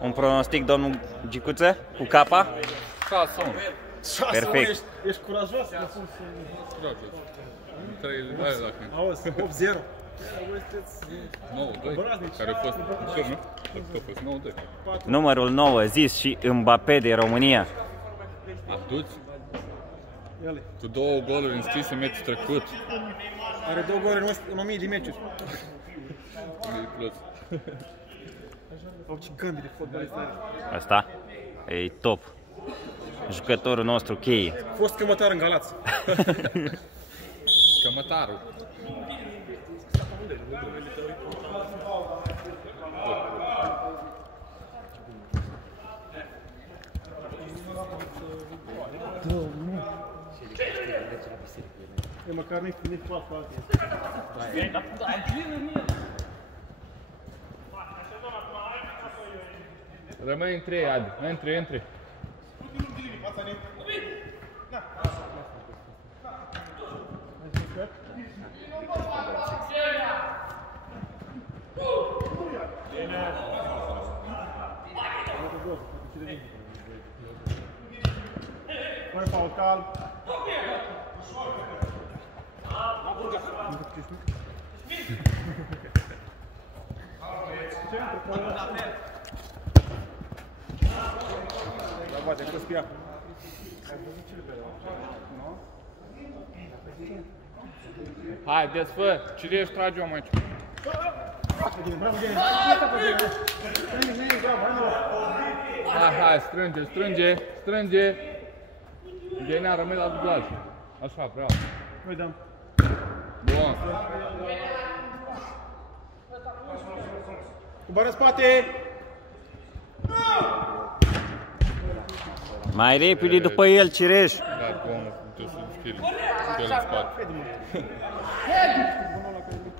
Un pronostic, domnul Gicuță, cu capa? 6-1. Perfect. Ești curajos? Curajos. 3 dacă. Auzi, 8-0. 9-2. Care a fost ușor, nu? A fost 9-2. Numărul 9, zis și Mbappé de România. Abduți? Cu 2 goluri înscrise meciul trecut. Are 2 goluri în 1000 de meciuri. Au ce gândi de fotbalist are. Asta e top. Jucătorul nostru cheie. Fost cămătar în Galați. Cămătarul. E măcar nu-i fac cu alții. Rămâi în 3, Adi. Între. Mai Paul, calm. Давай, кто спят? Hai, desfă! Cine ești trage om aici? Hai, strânge! Genea, rămâi la dublaj. Așa, bravo. Noi dăm. Bun. Cu bară în spate! Mai repede după el, Cireș. Da, cu omul, trebuie să-l schiri. Cu el în spate.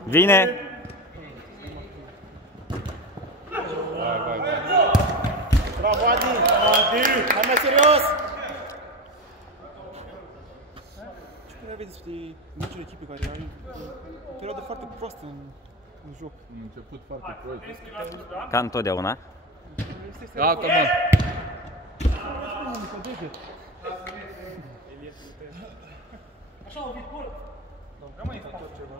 Vine. Vai. Bravo, Adi! Hai mai serios! Ce părere aveți despre meciul echipei care are o perioadă foarte proastă în joc? Am început foarte prost. Ca întotdeauna. Altă, mă! Așa, o victor! Nu mai fac tot ceva.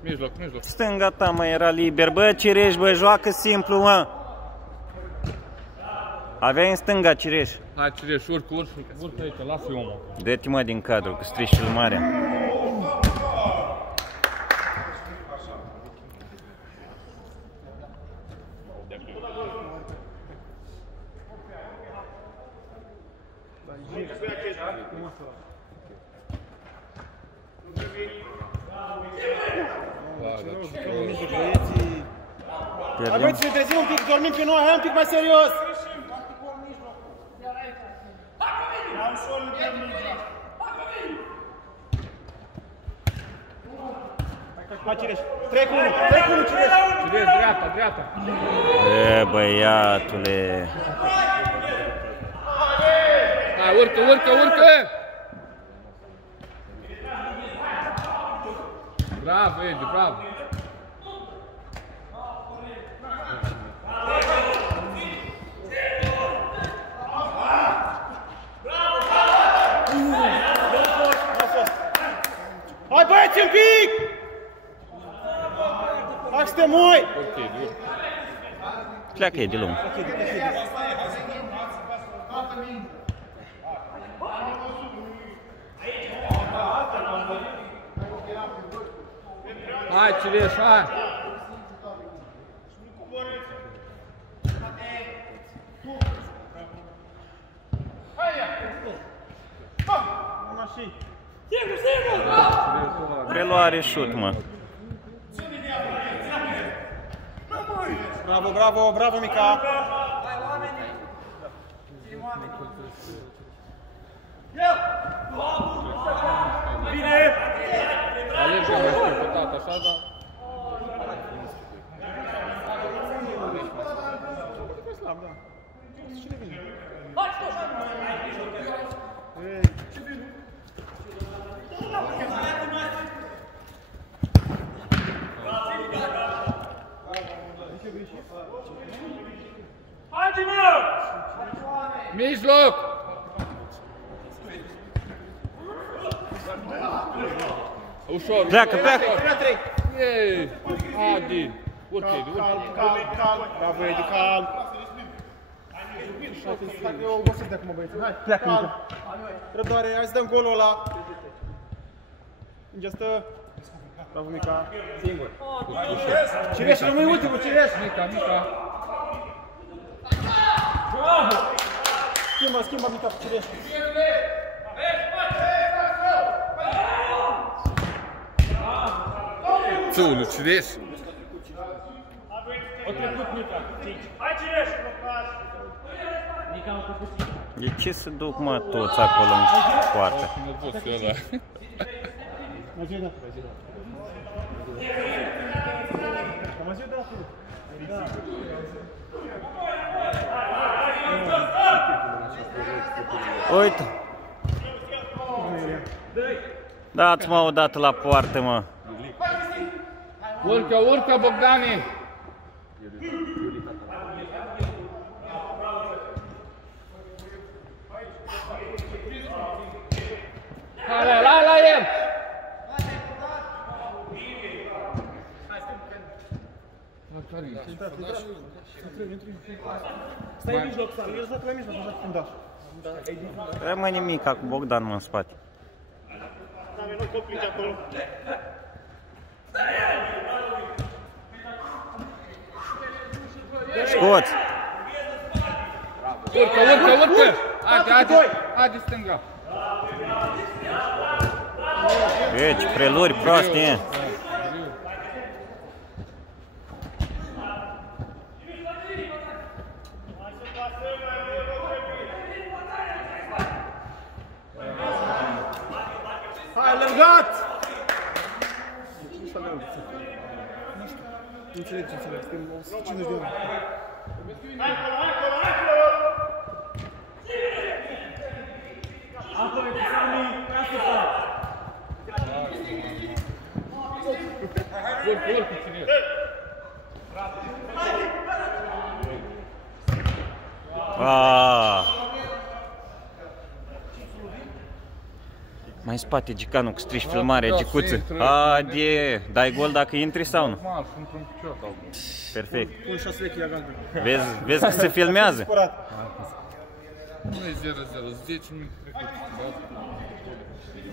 Mijloc. Stânga ta, mă, era liber. Bă, Cireș, bă, joacă simplu, mă. Aveai în stânga, Cireș. Hai, Cireș, urcă aici, lasă-i omul. Dă-te, mă, din cadru, cu strișul mare. Hai, băi, să ne trezim un pic, dormim pe noi, hai un pic mai serios! Hai, Cireș, 3 cu 1, Cireș! Cireș, dreapta! E, băiatule! Hai, urcă! Bravo, Edi, bravo! Hai, băieți, un pic! Hai, suntem moi! Ok, dur. Pleacă, Edi, lume. Hai, Cireș, hai! Preluare șut, mă. Bravo, Mica! Bine! Alergă mai scăpătat, așa, dar... Mijloc! Ușor, Pleacă, ușor, pleacă. ușor. Ei, Adi, urcă-i, Bravo, Edi, calm. Hai, eu obosesc de acum, băieți. Hai, pleacă, Mica. Răbdare, hai să dăm golul ăla. Mingea stă. Bravo, Mica. Singur. Cireș, rămâi ultimul, Cireș. Mica. Schimba, Mica, cu Cireș. Țăulu, Cireș. De ce se duc, mă, toți acolo în poartă? Nu pot fi ăla. Am ajutat. Uite! Dați-mă o dată la poartă, mă! Urcă, Bogdani! Hai la el! Stai în mijloc, stai, eu stai la mijloc, așa cum dași. Rămâne Mica cu Bogdan, mă, în spate. Scoți! Urcă! Adi stânga! Deci, preluri proaste! Hai, alergat! Nu înțeleg ce înțeleg, suntem 150 de ani. Urcă, Cireș! Mai în spate, Gicanu, că strici filmarea, Gicuță. Haide, dai gol dacă intri sau nu? Normal, sunt într-un picior, dau. Perfect. Pun 6 vechi, ia galben. Vezi că se filmează? Nu e 0-0, 10 minute trecut.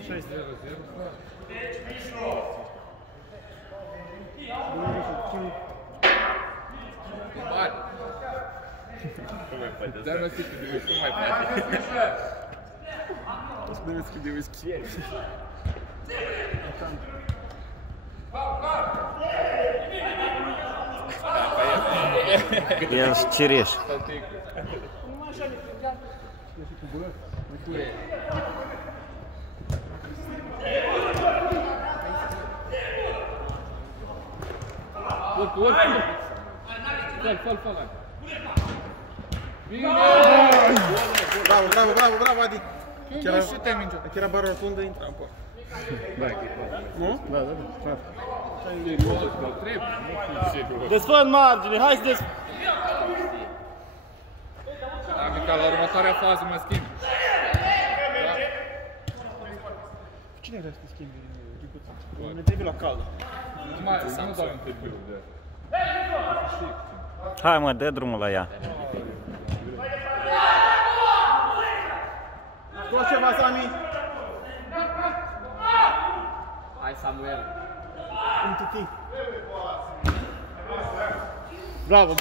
0-0. Dar nu știu de whisky, nu mai poate. O să dăm de whisky. El Cireș. Urcă! Fal! Bine! Bravo, Adi! Nu știu te mingea. Chiar era bară rotundă, intra în poartă. Nu? Da. Desfă în margine, hai să desfă! Da, Mica, la următoarea fază mă schimb. Cine vrea să te schimbi? Ne trebuie la caldă. Nu dau interviu de... Hai, mă, dă drumul la ea. Scoți ceva, Sami! Hai, Samuel! Întuti! Bravo!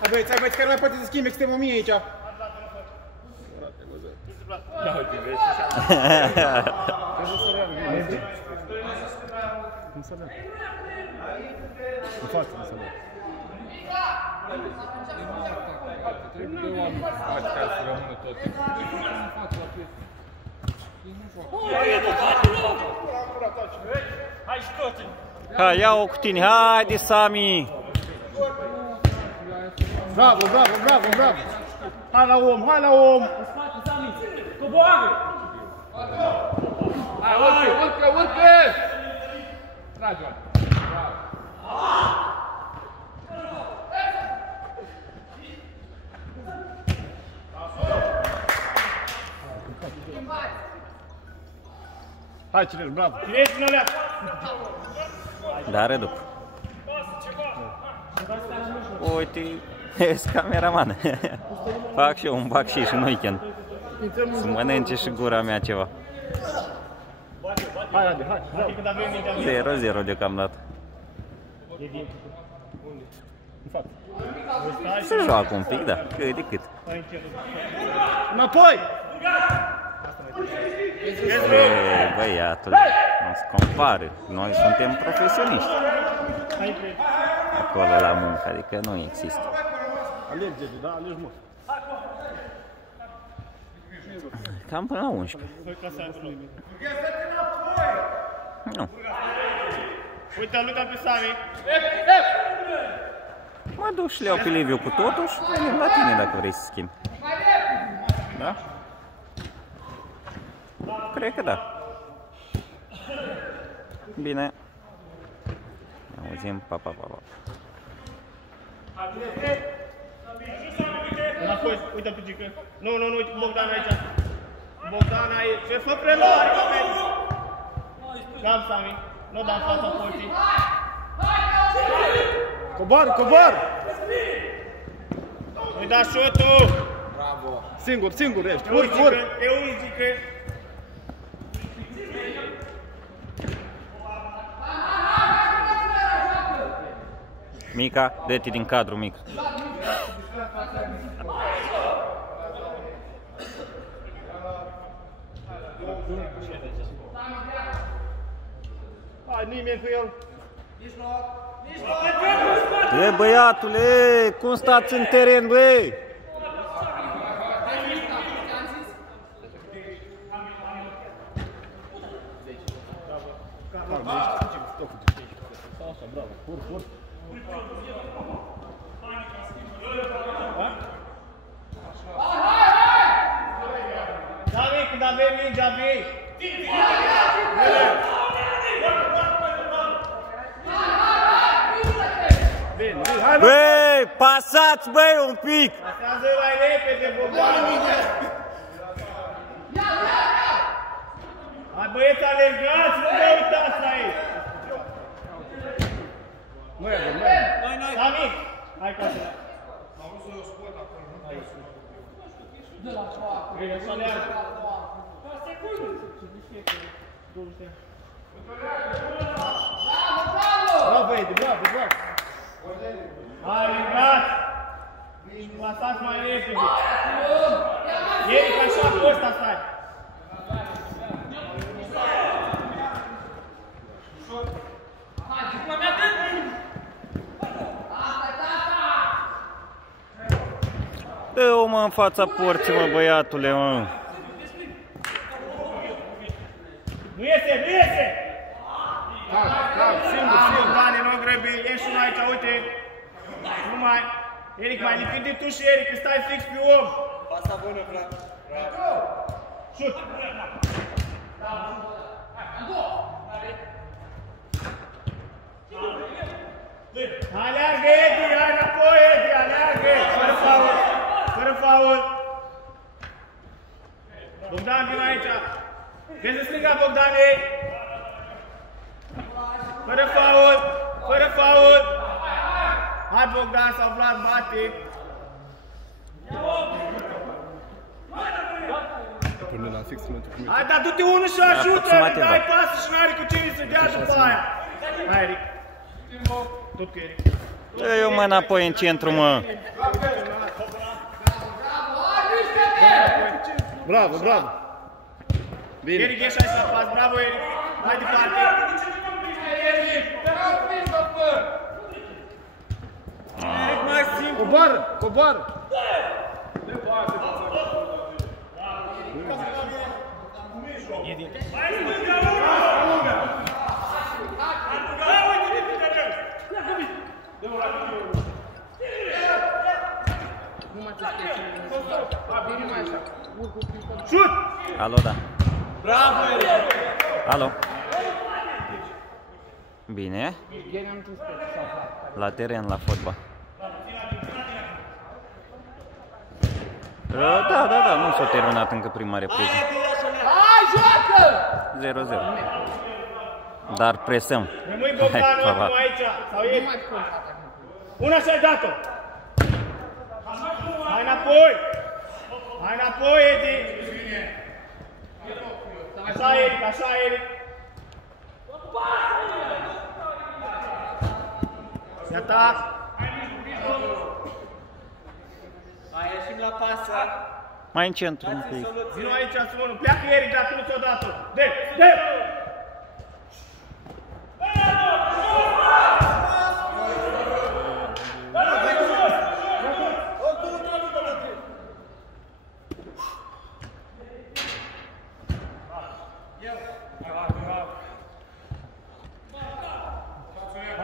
Hai băieți, care mai poate să schimbi, suntem 1000 aici! În față, nu să Trebuie de oameni faci ca să rămână tot timpul. Nu faci la piesă. Hai scoate! Hai, ia-o cu tine, haide, Sami! Bravo! Hai la om! În spate, Sami! Coboară! Hai, urcă! Trage, oameni! Bravo! Hai, Cireș, bravo! Cireș, nu alea! Da, reduc. Uite, ești cameraman. Fac și eu un bacșiș în weekend. Să mănânce și gura mea ceva. Hai, Adi, hai! 0-0 deocamdată. În față. Se joacă un pic, da, cât de cât. Înapoi! Ei, băiatule, nu se compară. Noi suntem profesioniști. Acolo la muncă, adică nu există. Alerge, da? Alergi mult. Cam până la 11. Nu. Uite, Luca pe Sami. Mă duc și le iau pe Liviu cu totul și venim la tine dacă vrei să schimbi. Da? Cred că da. Bine. Ne auzim, pa, pa, pa, pa. Înapoi, uite pe Gică. Nu, uite, Bogdan aici. Bogdan aici. Ce fă preluare, oameni! Cam, Sami. Nu dăm fața porții. Coboară! Nu-i da șutul! Singur ești. Urc! E urc, Gică. Mica, dă-te din cadru, Mica. Hai, nimeni cu el. E, băiatule, cum stați în teren, băi? Davi, când avem mingea, vii! Băi, pasați, băi, un pic! Pasează mai repede, Bogdan! Hai, băieți, alergați, nu vă uitați la ei! Nu e bun, Sami, hai ca să... Bine, să leagă. Bravo, Edi, bravo! Hai, alergați! Pasați mai repede! Ei, ca așa, cu ăsta stai! Dă-o, mă, în fața porții, mă, băiatule, mă. Nu iese! Singur! Dani, nu grăbi, ieși unul aici, uite! Nu mai... Eric, mai lipit de tu și Eric, că stai fix pe om! Pasta bună, frate! Șut! Aleargă, Edi, hai înapoi, Edi, aleargă! Fără faul! Bogdan, vin aici! Vezi în stânga, Bogdane! Fără faul! Hai, Bogdan, sau Vlad, bate! Până la fix momentul cum Hai, dar du-te unul și ajută! Dai pasă și n-are cu cine să dea după aia! Hai, Eric! Tot cu Eric! Dă-i-o, mă, înapoi în centru, mă. Bravo! Bine! Eric, ieși aici la pas, bravo, Eric! Mai departe! Coboară! Șut! Alo, da. Bravo, Eric! Alo. Bine. La teren, la fotbal. Da, nu s-a terminat încă prima repriză. 0-0. Dar presăm. Rămâi Bogdan, oricum aici. Sau e? Una și-ai dat-o. Hai înapoi. Hai înapoi, Edi. Așa, Eric, așa, Eric. Gata. Hai, ieșim la pasă. Mai în centru un pic. Vino aici, Simonu. Pleacă Eric dacă nu ți-o dat-o. De!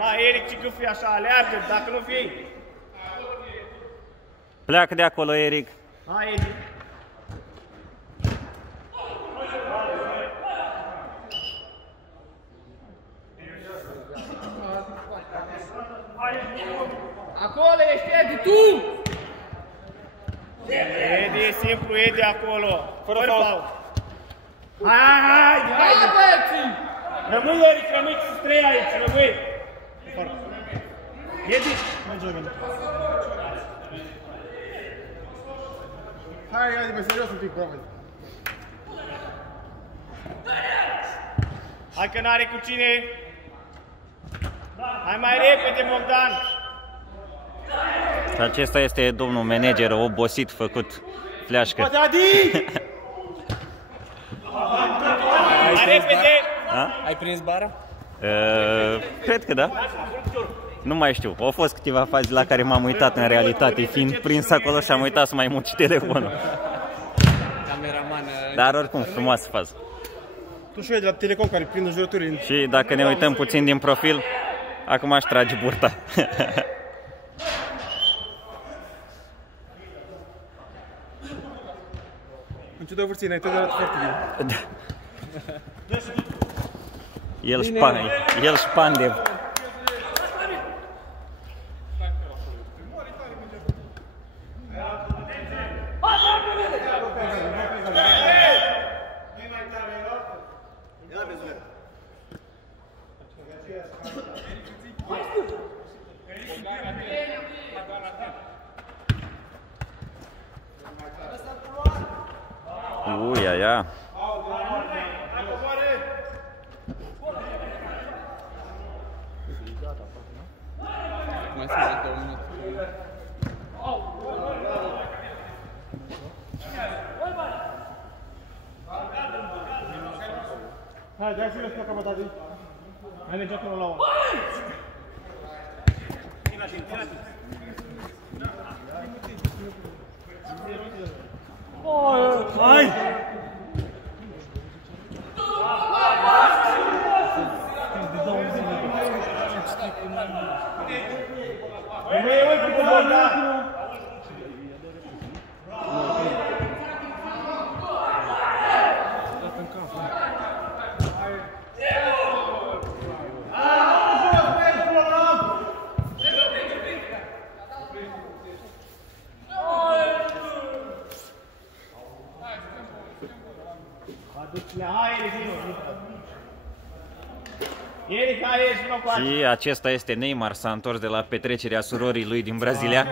Hai, Eric, ce cât fii așa, aleargă, dacă nu fii. Pleacă de acolo, Eric. Hai, Edi. Acolo ești, Edi, tu! Edi, e simplu, Edi acolo. Fără fault. Hai! Rămâi, Eric, rămâi, să străi aici, rămâi. Edi! Hai, mai serios un pic, bravo. Hai că n-are cu cine. Hai mai repede, Bogdan. Acesta este domnul manager obosit, făcut fleașcă. Poate Adi! Hai repede. Ai prins bara? Cred că da. Nu mai știu. Au fost câteva faze la care m-am uitat în realitate, fiind prins acolo și am uitat să mai mut și telefonul. Cameraman. Dar oricum, frumoasă fază. Tu și eu de la Telecom care prindă jurături. Și dacă ne uităm puțin din profil, acum aș trage burta. În ciuda vârstei, înainte de arată foarte bine. El Șpandev. Ia. Mai sunt 2 minute. Hai, dai serios pe capăt, Adi. Hai, merge acolo la 1. Hai! Și acesta este Neymar, s-a întors de la petrecerea surorii lui din Brazilia.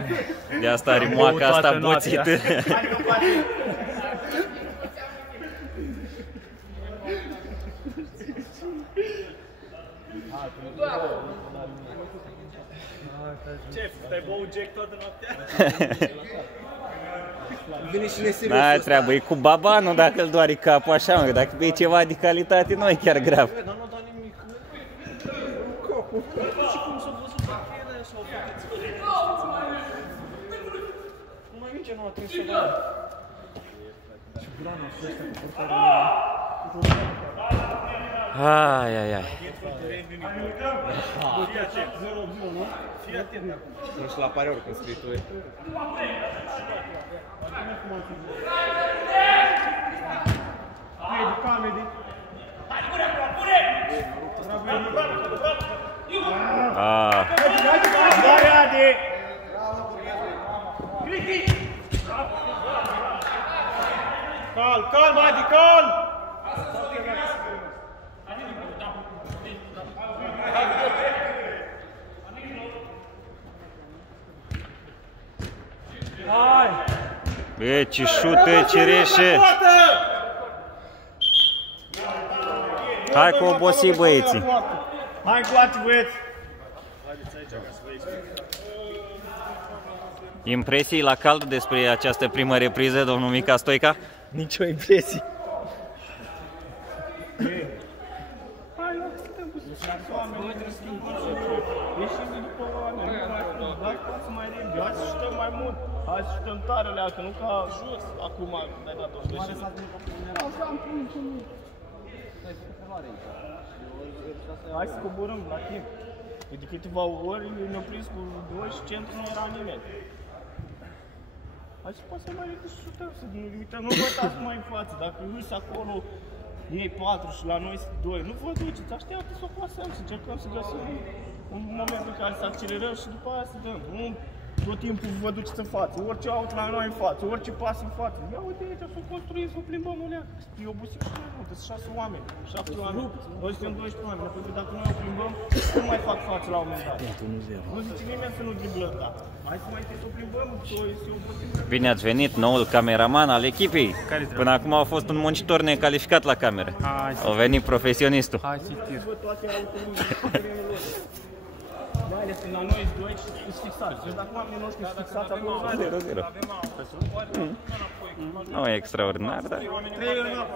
De asta are moaca asta boțită. Ce, stai băut Jack toată noaptea? N-ai treabă, e cu babanul dacă îl doare capul așa, mă, dacă bei ceva de calitate, nu e chiar grav. Dar nu da nimic. Capul. Și cum s-a văzut parcherea sau nu mai minge, nu a trebuit să dea. Și Burana a fost cu portarul. Ai. Nu știu la pare oricum scrii tu. Calm, Edi. Calm, Adi, calm! Bă, ce șute, Cireșe! Hai cu obosit, băieții! Hai cu ați, băieți! Impresii la cald despre această primă repriză, domnul Mica Stoica? Nicio impresie. Hai să șutăm mai mult, hai să șutăm tare leacă, nu ca jos, acum ai dat o greșeală. Hai să coborâm la timp. De câteva ori ne-au prins cu 2 și centru nu era nimeni. Hai să poate să mai ridic și șutăm, să nu limităm, nu vă uitați mai în față, dacă îți acolo ei 4 și la noi 2, nu vă duceți, așteaptă să o pasăm, să încercăm să găsim un moment în care să accelerăm și după aia să dăm. Nu tot timpul vă duceți în față, orice aut la noi în față, orice pas în față. Ia uite aici, s-o construit, s-o plimbăm o leacă. E obosit și mai multe, sunt 6 oameni, 7 oameni. Noi suntem 12 oameni, pentru că dacă noi o plimbăm, nu mai fac față la un moment dat. Nu zice nimeni să nu driblăm, da. Hai să mai să o plimbăm, să obosim. Bine ați venit, noul cameraman al echipei. Până acum a fost un muncitor necalificat la cameră. A venit profesionistul. Hai să tir. Mai ales când la noi sunt 2 și sunt fixați. Deci dacă oamenii noștri sunt fixați, acolo 0-0. Nu e extraordinar, dar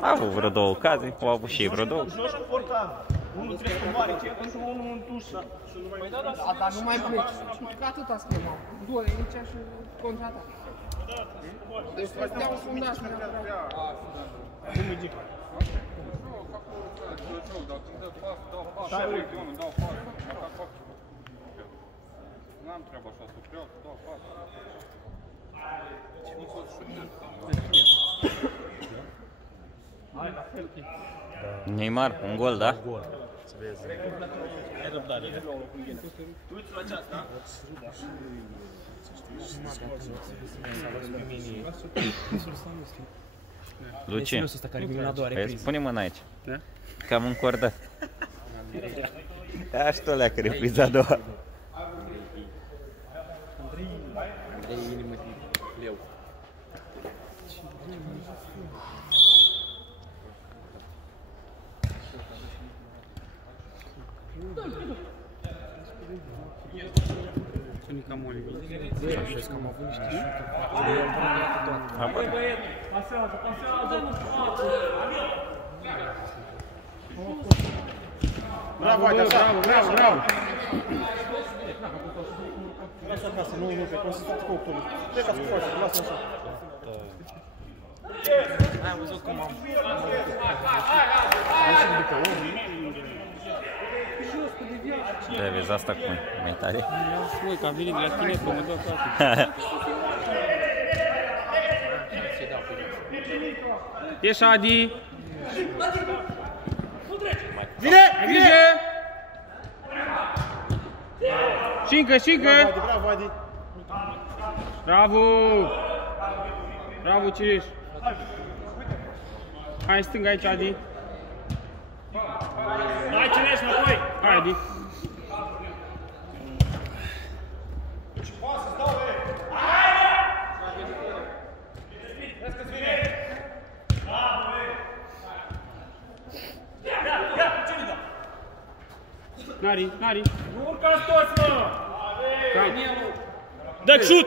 a avut vreo 2 ocazii, au avut și ei vreo 2. joci cu portarul. Unul trebuie să bari ce, pentru unul în tușă. Dar nu mai pleci. Că atâta schemau. 2 aici și contraatac. Deci trebuie să dea un fundaj neapărat. Cum îi zic? N-am treaba așa, să vreau, dau pas. Nu pot șuti. Neymar, un gol, da? Ai răbdare. Tu uiți la aceasta? Luci, pune mâna aici. Că am încordat. Așa tu leacă, repriza a doua. Andrei, inimă de leu. Sunt cam olivi. Știți că am avut niște șuturi. Pasează, pasează! Bravo, Aida, bravo, bravo! Lasă acasă, nu, pe consistent cu octul. Plecați cu forță, lasă așa. Ai văzut cum am... Da, vezi asta cum e, mai tare. Ui, că am venit de la tine, că mă dau toate. Ieși, Adi! Vine! Grijă! Și încă, și încă! Bravo, Adi! Bravo! Bravo, Cireș! Hai, stânga aici, Adi! Hai, Cireș, înapoi! Hai, Adi! Nari, Nari! Nu urcați toți, mă! Dă șut!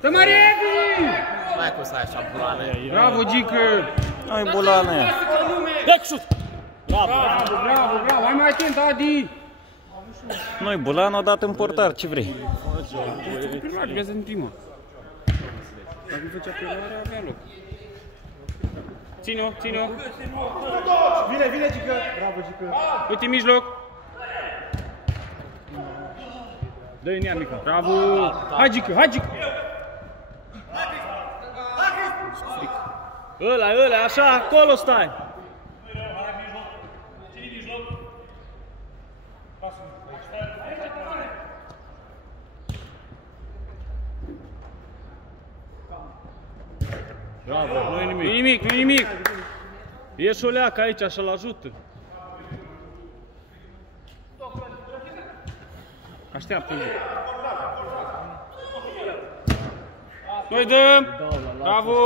Să mă repede! Hai cum să ai așa bulane. Bravo, Gică! Ai bulane! Dă șut! Bravo, bravo, bravo, bravo! Hai mai atent, Adi! Noi bulan o dat în portar, ce vrei? Primar, viața din prima. Dacă nu făcea primare, avea loc. Ține-o, ține-o! Vine, vine, Gică! Bravo, Gică! Uite mijloc! Dă-i în ea, mică! Bravo! Hai, Gică, hai, Gică! Ăla, așa, acolo stai! Bravo, nu-i nimic! Nu-i nimic, nu-i nimic! Ieși o leacă aici, așa-l ajută! Așteaptă-l! Noi dăm! Bravo!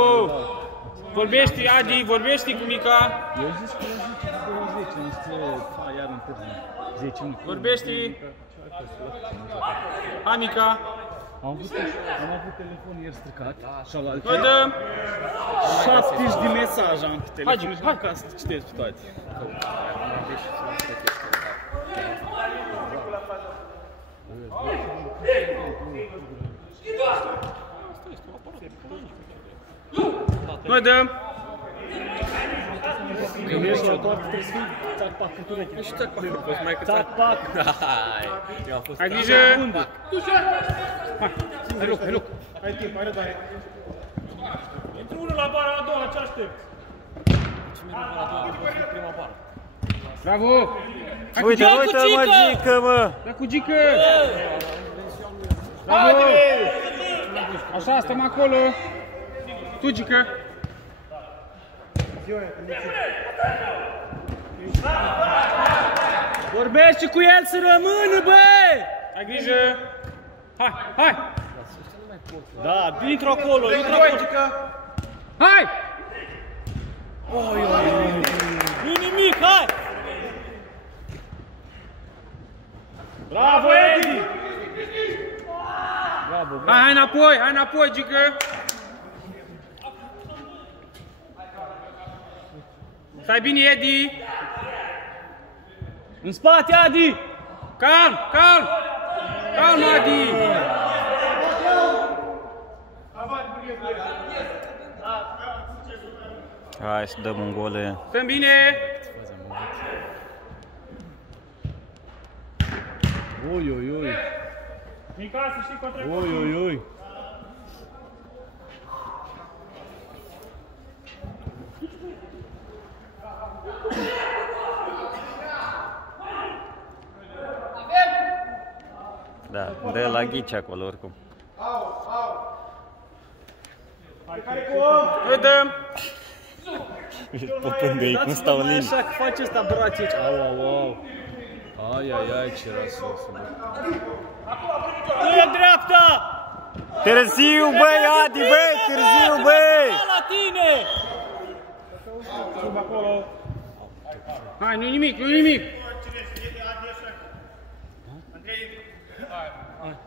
Vorbești, Adi, vorbești cu Mica! Eu zic că la 10, 20, nu știu, iar în târziu. 10 minute. Vorbești! Hai, Mica! Am avut telefon ieri stricat și al Noi dăm! 70 de mesaje am pe telefon. Hai, ca să citesc toate. Noi dăm! Când ești la toate trebuie să fii țac-pac în tureche. Și țac-pac, poți mai că Țac-pac! Hai, eu am fost... Ai grijă! Hai, loc, hai, loc! Hai timp, hai răbdare! Intru unul la bara a doua, ce aștept? Bravo! Uite, uite-l, mă, Gică, mă! Da cu Gică! Bravo! Așa, stăm acolo! Tu, Gică! Vorbește cu el să rămână, băi! Ai grijă! Hai, hai! Da, intră acolo, intră acolo! Hai! Nu nimic, hai! Bravo, Edi! Hai, hai înapoi, hai înapoi, Gică! Stai bine, Edi! În spate, Adi! Calm, calm! Calm, Adi! Hai să dăm un gol. Stăm bine! Oi, oi, oi. Mica, să știi contra Oi, oi, oi. Da, dă la Ghici acolo oricum. Noi dăm! Popândei, cum stau în linii. Așa că face ăsta brațe aici. Au, au, au. Ai, ai, ai, ce era să... Nu e dreapta! Târziu, băi, Adi, băi, târziu, băi! La tine! Hai, nu-i nimic, nu-i nimic!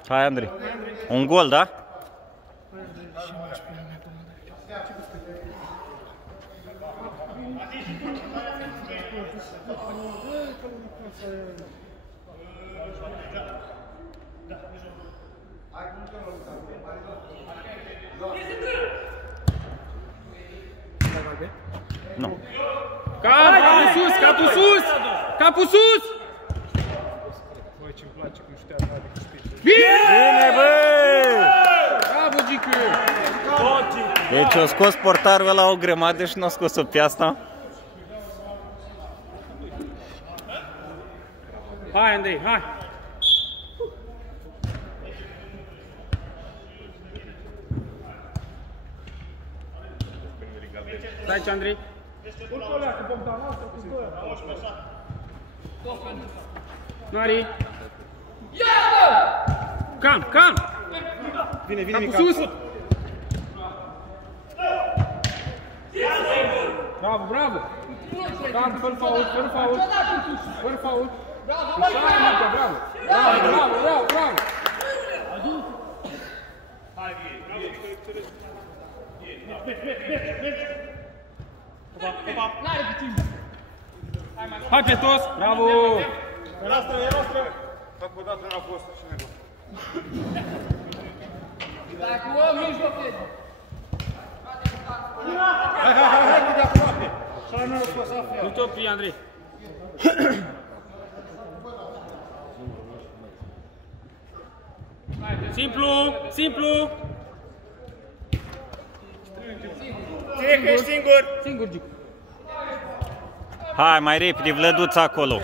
Hai, Andrei. Un gol, da? Nu. Capul sus, capul sus! Capul sus! Băi, ce-mi place cum știa Adi cu șpiță. Bine, băi! Bravo, Gică! Deci o scos portarul ăla o grămadă și n-a scos-o pe asta. Hai, Andrei, hai! Stai aici, Andrei. Mari. Calm, calm! Vine, vine, Mica. Capul sus! Bravo, bravo! Calm, fără fault, fără fault! Fără fault! Așa, Mica, bravo! Bravo, bravo, bravo, bravo! Hai pe toți! Bravo! E noastră, e noastră! Fac o dată n-a fost cineva. Dacă o mijloc, Edi. Hai, hai, hai, hai, de aproape! Nu te opri, Andrei! Simplu, simplu! Ție că ești singur! Singur, Gicu! Hai, mai repede, Vlăduț acolo.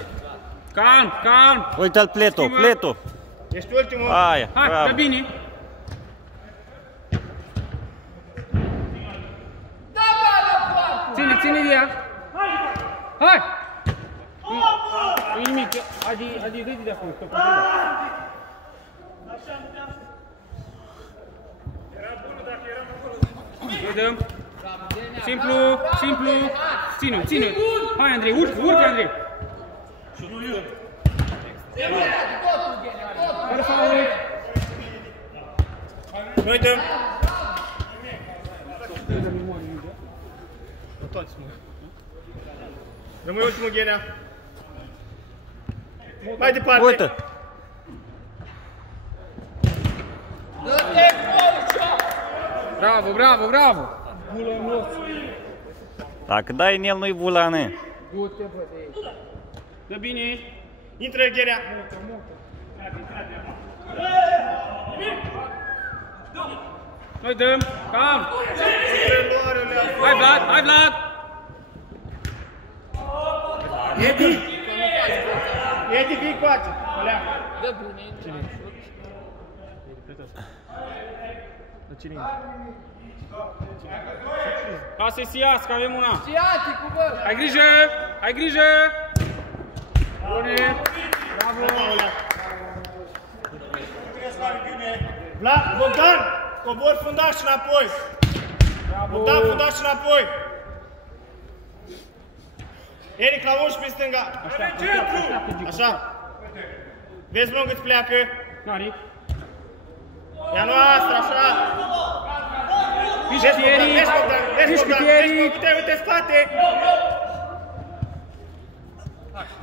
Calm, calm! Uite-l Pleto, Pleto. Ești ultimul! Aia, Hai, bravo. dă bine! Ține, ține de ea! Hai! Nu-i nimic, Adi, dă-i de acolo, că Era bună dacă eram Îi dăm. Simplu, simplu. Ține-o, ține-o. Hai, Andrei, urcă, Andrei. Fără faul. Noi dăm. Rămâi ultimul Ghenea. Mai departe. Uite! Bravo, bravo, bravo. Dacă dai în el, nu-i bulane. Dă bine. Intră Ghenea. Noi dăm. Calm. Hai, Vlad, hai, Vlad. Edi, vii coace. Dă bine. Lasă-i să iasă, că avem una. Ciaticul, bă! Ai grijă, ai grijă. Bune. Bravo. Vlad, Bogdan, cobor fundaș înapoi. Bogdan, fundaș înapoi. Eric la 11 stânga. Așa. Vezi, mă, cât pleacă. Nari. Ia noastră, așa. Mișcă Eric. Mișcă Eric. Uite, spate.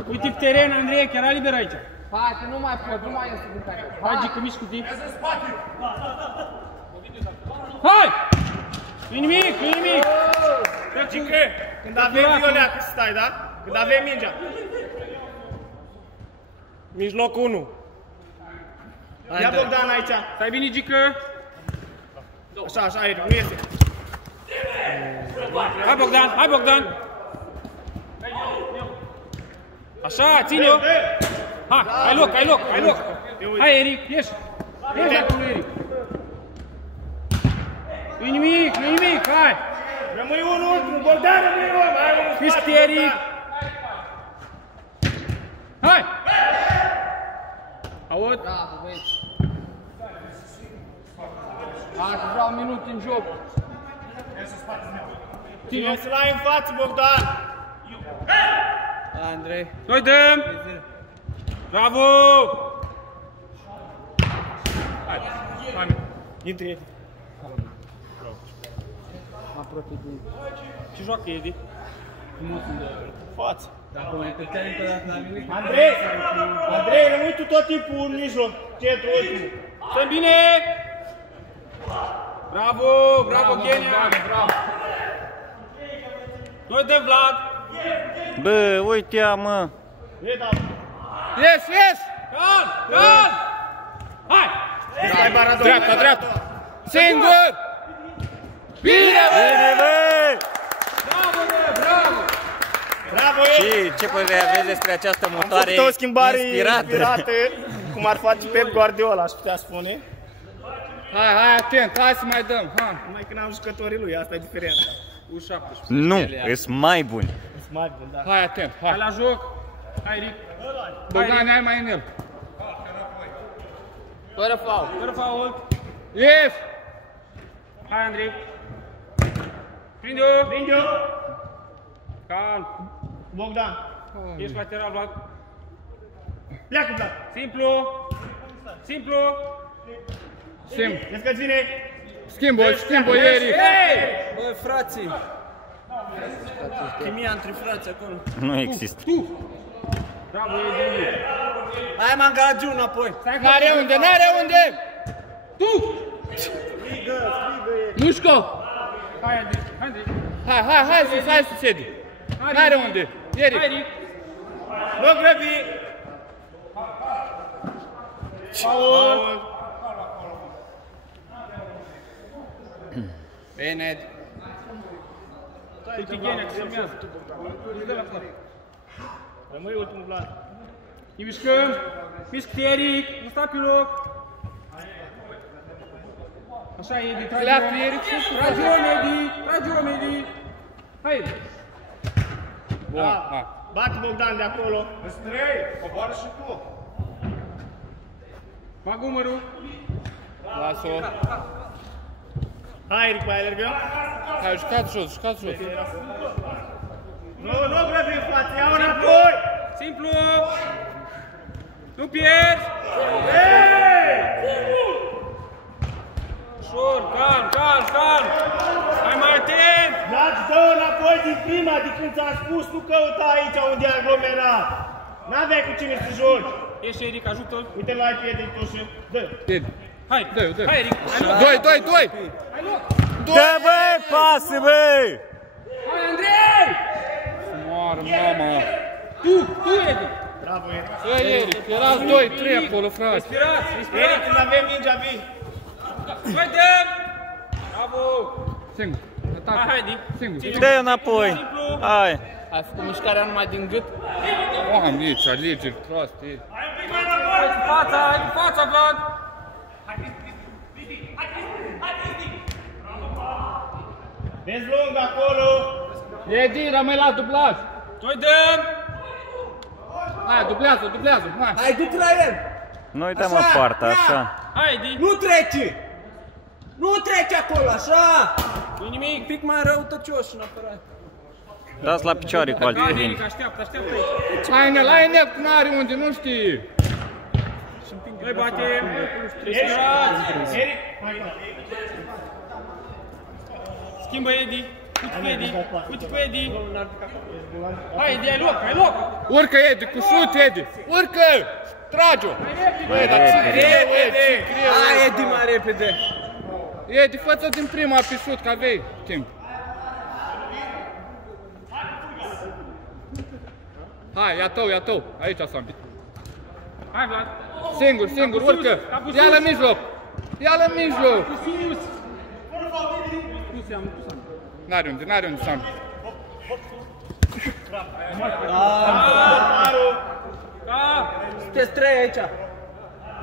Uite pe teren, Andrei, că era liber aici. Hai, că nu mai pot, nu mai iese din care. Hai, Gică, mișcă-te. Hai! Nu-i nimic, nu-i nimic. Gică, când avem violeacă să stai, da? Când avem mingea. Mijloc 1. Ia Bogdan aici. Stai bine, Gică. Așa, așa, Eric, nu iese. Hai, Bogdan, hai, Bogdan. Așa, ține-o. Hai, ai loc, ai loc, ai loc. Hai, Eric, ieși. Ieși acolo, Eric. Nu-i nimic, nu-i nimic, hai. Rămâi unul ultimul, Bogdan, rămâi unul. Hai, unul spate, Mișcă Eric. Hai. Aud? Bravo, băieți. Hai, că vreau minute în joc. Ține să-l ai în față, Bogdan. Andrei. Noi dăm. Bravo. Hai. Intre, Edi. Ce joacă Edi? Față. Dacă mai tăceai încă dată la mine. Andrei, rămâi tu tot timpul în mijloc, centru ultimul. Stăm bine! Bravo, bravo, Ghenea! Bravo. Noi dăm Vlad! Bă, uite-a, mă! Yes, yes! Calm, calm! Hai! Stai Barador. Dreapta, dreapta! Singur! Bine, bă! Bine, bă! Bravo, bă, bravo! Bravo, Edi. Ce părere aveți despre această Am mutare făcut o schimbare inspirată? inspirată, cum ar face Pep Guardiola, aș putea spune. Hai, hai, atent, hai să mai dăm, hai! Numai că n-am jucătorii lui, asta e diferența. U17. Nu, ești mai buni. Sunt mari buni, da. Hai, atent, hai! Hai la joc! Hai, Ric! Bogdan, ai mai în el! Fără faul. Fără fault! Yes! Hai, Andrei! Prinde-o! Prinde-o. Calm! Bogdan. Ești lateral, Vlad! Pleacă, Vlad. Simplu! Simplu! Sim! Vezi că-ți vine. Schimbă, Eric! Bă, frații! Chimia între frați acolo. Nu există. Bravo, Edi! Hai, m-am gagiu înapoi. N-are unde, n-are unde! Tu! Mușco! Hai, Andrei, Andrei! Hai sus, hai sus, Edi! N-are unde! Eric! Hai, Eric! Nu grăbi. Paul! Bine, Edi. Uite Ghenea, că se urmează. Rămâi ultimul, Vlad. Ne mișcăm! Mișcă-te, Eric! Nu sta pe loc! Așa, Edi, tragi om! Tragi om, Edi! Tragi om, Edi! Hai, Edi! Bun, hai! Bate Bogdan de acolo. Bag umărul! Las-o! Hai, Eric, mai alergăm? Hai, jucați jos, jucați jos. Nu grăbi în față, ia-o înapoi! Simplu! Nu pierzi! Ușor, calm! Hai mai atent! Vlad, dă înapoi din prima, de când ți-am spus, nu căuta aici unde e aglomerat! N-aveai cu cine să joci! Ieși, Eric, ajută-l! Uite, l-ai pe Eric Tușă, dă! Hai, dă. Hai, Eric! Doi! Hai, loc! Dă, băi, pasă, băi! Hai, Andrei! Moară, mama! Tu, Eric! Bravo, Eric! Băi, Eric, erați 2-3 acolo, frate! Respirați! Eric, când avem mingea, vii! Vedem! Bravo! Singur, atac! Hai, Edi! Singur! Dă-i înapoi! Hai! Ai făcut mișcarea numai din gât? Am aici, alegeri proaste! Hai cu fața, Vlad! Vezi lung acolo! Edi, rămâi la dublat! Noi dăm! Hai, dublează, hai! Hai, du-te la el! Nu uităm în poartă, așa. Hai, Edi! Nu trece! Nu trece acolo, așa! Nu-i nimic! Un pic mai răutăcios în apărare. Dați la picioare cu alte Hai, cuvinte. Eric, așteaptă aici! Hai, Enel, n-are unde, nu știi! Noi batem! Respirați! Eric! Schimbă, Edi! Uite cu Edi! Hai, Edi, ai loc! Urcă, Edi, cu șut, Edi! Urcă! Trage-o! Băi, dar ce greu, Edi! Hai, Edi, mai repede! Edi, fă-ți-o din prima pe șut, că avei timp. Hai, ia tău, aici Sami. Hai, Vlad! Singur, urcă! Ia la mijloc! Sus! N-are unde, Sami. Sunteți trei aici!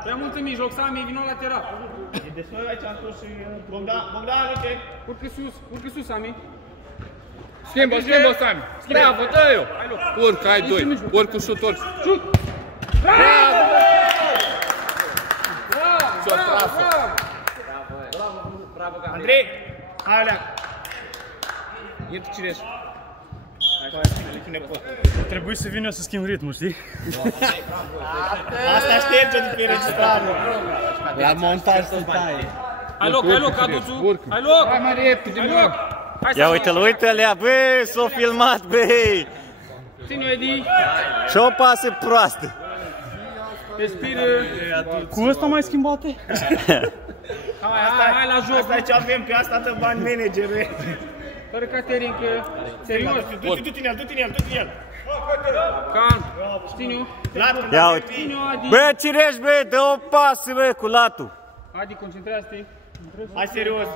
Prea mult în mijloc, Sami, vino lateral! E destul aici, am spus și Bogdan, uite! Urcă sus, Sami! Schimbă, Sami! Bravo, dă-i-o! Urcă, ai doi! Urcă șut, urcă! Șut! Bravo! Bravo, Andrei! Hai, Oleac! Intră Cireș. Trebuie să vină să schimb ritmul, știi? Asta șterge de pe înregistrare! La montaj să taie. Hai loc, Caduțu! Hai loc! Hai mai repede, mă! Ia uite-l, băi, s-o filmat, băi! Ține-o, Edi! Și-o pasă proastă! Respiră! Cu ăsta mai schimbate? Hai la joc! Asta e ce avem, pe asta dă bani managere! Fără Caterinca! Serios! Du-te în el! Calm! Ține-o! Ia uite! Ține-o, Adi! Bă, Cireș, bă, dă o pasă, bă, cu latul! Adi, concentrează-te! Hai serios!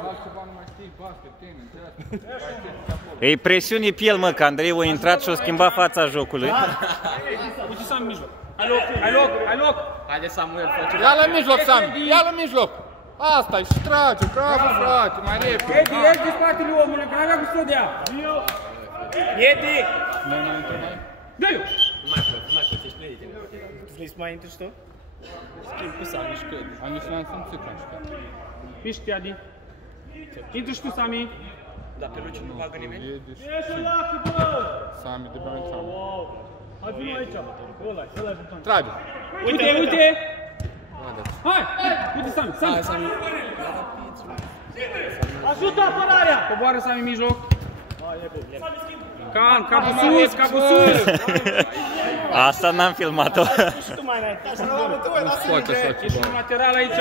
E presiune pe el, mă, că Andrei a intrat și a schimbat fața jocului. Uite Sami în mijloc! Hai loc! Haide, Samuel, face. Ia la mijloc, Sami! Ia la mijloc! Asta-i și trage! Bravo, frate! Mai repede! Edi, de spatele omului, că n-avea cum să o dea! Edi! Dă-i-o! Vrei să mai intri și tu? Schimb cu Sami și Cădi. Am nici n-am simțit că am știut. Mișcă-te, Adi! Intră și tu, Sami! Dar pe Luciu nu bagă nimeni? Sami de bani Sami. Hai, vină aici. Ăla-i buton. Trage! Uite! Hai! Uite Sami! Ajută apărarea! Coboară Sami în mijloc! Calm, capul sus! Asta n-am filmat-o. Și tu mai înainte, să nu Nu poate așa Ești ceva. un lateral aici!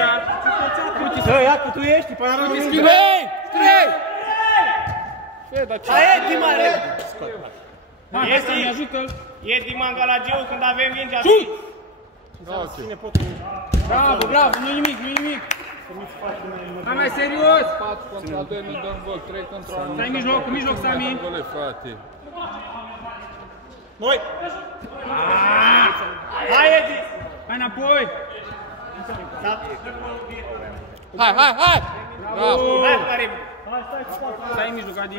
Ia că tu ești, până rămâne. Trei! Fie, dar ce? Hai, Edi, mai repede! Hai, Sami, ajută-l! Edi Mangalagiu, când avem mingea, Bravo, nu-i nimic! Hai mai serios! 4 contra 2, nu dăm gol, 3 contra 1. Stai în mijloc, Sami! Gole, frate. Noi! Hai, Edi! Hai înapoi! Hai! Bravo! Hai, Karim! Stai în mijloc, Adi!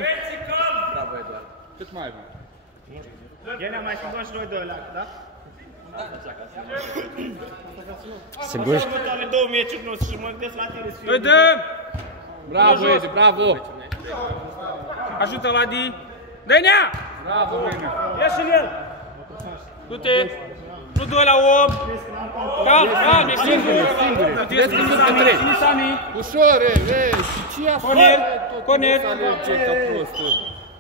Cât mai avem? Ghenea, mai schimbăm și noi doi ăla, da? Sigur? Am avut 2 meciuri, nu, și mă gândesc la tine. Noi dăm! Bravo, Edi, bravo! Ajută-l, Adi! Dă-i-nea! Bravo, bine! Ia și el! Du-te! Nu dă la om! Calm, calm, e singur! Vezi că nu te treci! Ține Sami! Ușor, vezi! Și ce a făcut? Corner! Ce ca prostă!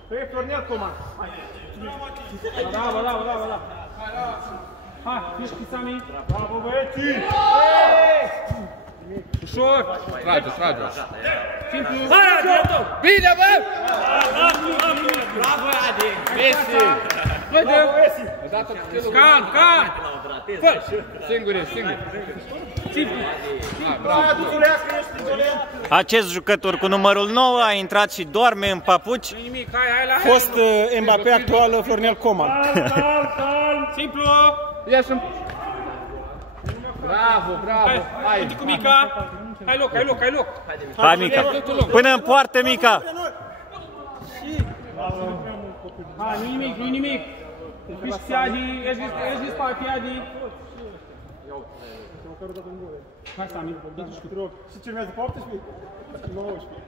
Pe Flornel Coman. Bravo, bravo, bravo, bravo! Hai, miști Sami! Bravo, băieții! Ușor! Trage, trage! Simplu! Bine, bă! Bravo, Adi! Messi! Noi dăm! Odată cu stilul. Calm, calm! Singur, singur! Simplu! Bravo! Acest jucător cu numărul 9 a intrat și doarme în papuci. Nu-i nimic, hai la... Fost Mbappé actual Flornel Coman. Simplu! Ieși-mi! Bravo, bravo! Hai, uite cu Mica! Hai loc, hai loc, hai loc! Hai, Mica! Până în poartă, Mica! Hai, nu-i nimic, nu-i nimic! Miști Adi, ești spate, Adi! Hai, Sami, dă-tu și cu Și ce urmează pe 18? 19.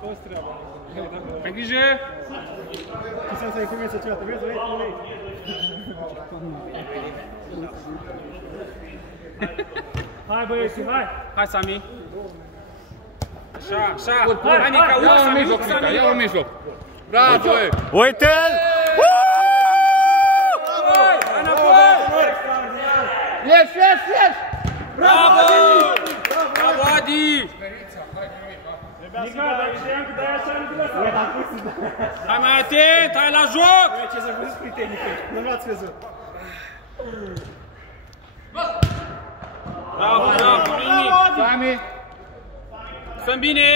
Toți treaba. Ai grijă! Ce să ai cum să ceva, vezi, vezi? Hai băieți, hai! Hai, Sami! Așa, așa! Hai, Mica, urc, Ia-l în Sami, mijloc, urc, Mica, Sami! ia-l în mijloc! Bravo, e! Uite-l! Hai, înapoi! Ieși, ieși, ieși! Bravo! Bravo, Adi! Mica, dar știam că de-aia așa nu te lăsa. Hai mai atent, hai la joc! Ce să vă spui tehnică? Nu l-ați văzut. Bravo, bravo, nu nimic! Sami! Stăm bine!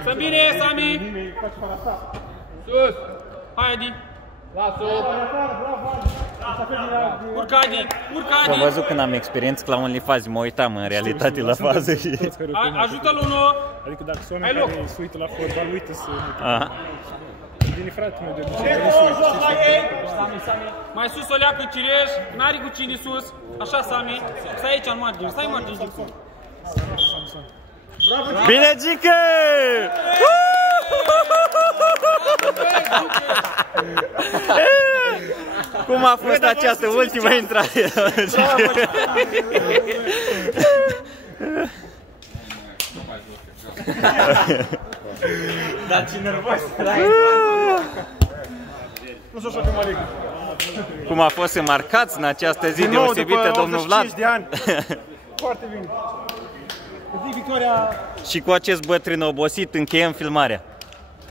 Stăm bine, Sami! Sus! Hai, Adi! Lasă-o! Urcă, Adi! Urcă, Am Adi! văzut când am experiență la OnlyFans, mă uitam în realitate la fază și... Ajută-l unul! Adică dacă sunt Hai oameni loc. care se uită la fotbal, uită să... Aha. Vine fratele meu de obicei. Mai sus o leacă, Cireș, n-are cu cine sus. Așa, Sami. Stai aici în margine, stai în margine. Bine, Gică! Cum a fost această ultimă intrare? Dar ce nervos! Nu știu așa cum aleg. Cum a fost să marcați în această zi deosebită, domnul Vlad? De ani. Foarte bine. Victoria. Și cu acest bătrân obosit încheiem filmarea.